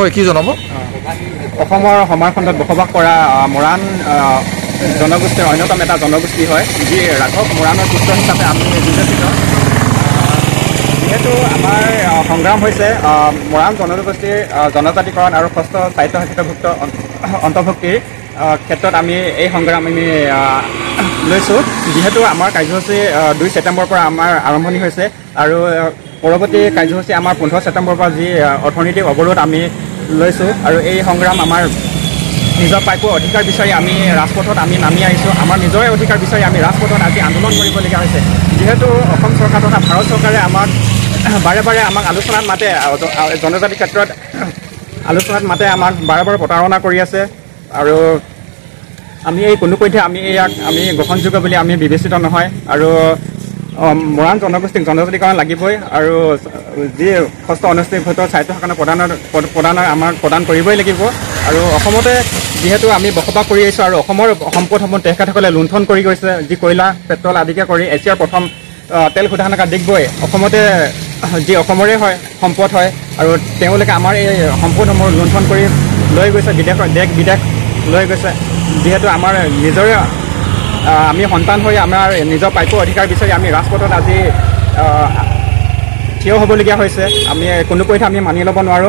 হয় কি জনাব অসমৰ সমাজখণ্ডত বসবাস কৰা মৰাণ জনগোষ্ঠীৰ অন্যতম এটা জনগোষ্ঠী হয় যি ৰাঘৱ মৰাণৰ পুত্ৰ হিচাপে আমি বিবেচিত যিহেতু আমাৰ সংগ্ৰাম হৈছে মৰাণ জনগোষ্ঠীৰ জনজাতিকৰণ আৰু ষষ্ঠ স্বায়ত্তশাসিতভুক্ত অন্তৰ্ভুক্তিৰ ক্ষেত্ৰত আমি এই সংগ্ৰাম আমি লৈছোঁ যিহেতু আমাৰ কাৰ্যসূচী 2 ছেপ্টেম্বৰৰ পৰা আমাৰ আৰম্ভণি হৈছে আৰু পৰৱৰ্তী কাৰ্যসূচী আমাৰ 15 ছেপ্টেম্বৰৰ পৰা যি অৰ্থনৈতিক অৱৰোধ আমি লৈছোঁ আৰু এই সংগ্ৰাম আমাৰ নিজৰ প্ৰাপ্য অধিকাৰ বিচাৰি আমি ৰাজপথত আমি নামি আহিছোঁ আমাৰ নিজৰে অধিকাৰ বিচাৰি আমি ৰাজপথত আজি আন্দোলন কৰিবলগীয়া হৈছে যিহেতু অসম চৰকাৰ তথা ভাৰত চৰকাৰে আমাক বাৰে বাৰে আমাক আলোচনাত মাতে জনজাতিৰ ক্ষেত্ৰত আলোচনাত মাতে আমাক বাৰে বাৰে প্ৰতাৰণা কৰি আছে আৰু আমি এই কোনোপধ্যে আমি ইয়াক আমি গ্ৰহণযোগ্য বুলি আমি বিবেচিত নহয় আৰু মৰাণ জনগোষ্ঠীক জনজাতিকৰণ লাগিবই আৰু যি ষষ্ঠ অনুষ্ঠিত স্বায়ত্তশাসনৰ প্ৰদানৰ আমাক প্ৰদান কৰিবই লাগিব আৰু অসমতে যিহেতু আমি বসবাস কৰি আহিছোঁ আৰু অসমৰ সম্পদসমূহ তেখেতসকলে লুণ্ঠন কৰি গৈছে যি কয়লা পেট্ৰল আদিকে কৰি এছিয়াৰ প্ৰথম তেল শোধনাগাৰ ডিগবৈ অসমতে যি অসমৰে হয় সম্পদ হয় আৰু তেওঁলোকে আমাৰ এই সম্পদসমূহ লুণ্ঠন কৰি লৈ গৈছে দেশ বিদেশ লৈ গৈছে যিহেতু আমাৰ নিজৰে আমি সন্তান হৈ আমাৰ নিজৰ প্ৰাপ্য অধিকাৰ বিচাৰি আমি ৰাজপথত আজি থিয় হ'বলগীয়া হৈছে আমি কোনোপধ্যে আমি মানি ল'ব নোৱাৰোঁ আৰু